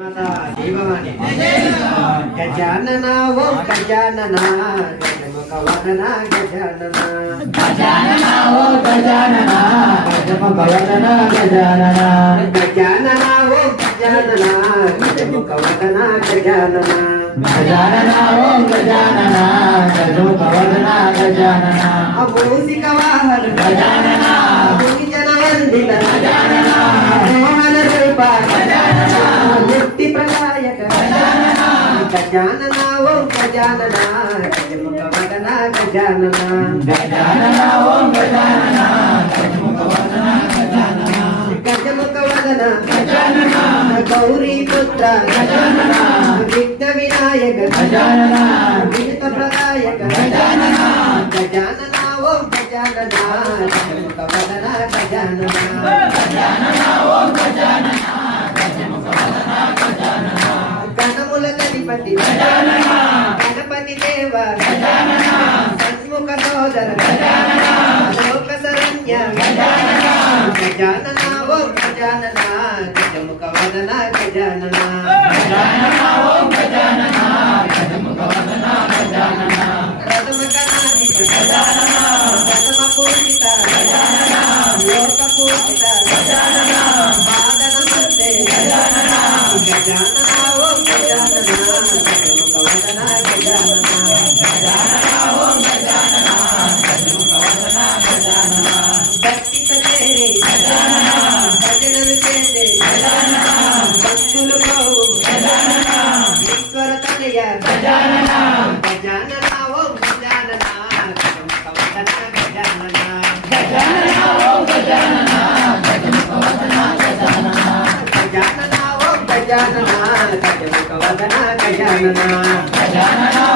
देवाने गजानना ओम गजानना गजमुखवदना गजानना गजानना ओम गजानना गजमुखवदना गजानना गजानना ओम गजानना गजमुखवदना गजानना गजानना ओम गजानना गजमुखवदना गजानना अभूषिकवाहन गजानना भुजनवन्दित गजानना मोहन रूप गजानना मुक्तिप्रदायक गजानना गजानना ओम गजानना गजमुखवदना गजानना गजानना ओम गजानना गजमुखवदना गजानना गजमुखवदना गजानना गौरीपुत्र गजानना विघ्नविनायक गजानना विघ्नप्रदायक गजानना गजानना ओम गजानना गजमुखवदना गजानना गजानना ओम गजानना गजमुखवदना गजानना गणमुल गणपति गजानना गणपति देव गजानना सन्मुख सोदर गजानना लोक शरण्य गजानना गजानना ओम गजानना गजमुखवदना गजानना गजानना ओम गजानना गजमुखवदना गजानना प्रथमगणाधिपति गजानना प्रथमपूजित गजानना लोकपूजित गजानना पादनमस्ते गजानना गजानना ओम गजानना गजमुखवदना गजानना गजानना ओम गजानना गजमुखवदना गजानना భక్తి తేరే गजानना భజనలు చేసే गजानना భక్తులు పోవు गजानना ఈశ్వర తనయ गजानना గజానన ఓం గజానన గజముఖవదన గజానన गजानना ओम गजानना गजमुखवदना गजानना గజానన ఓం గజానన గజముఖవదన గజానన गजानना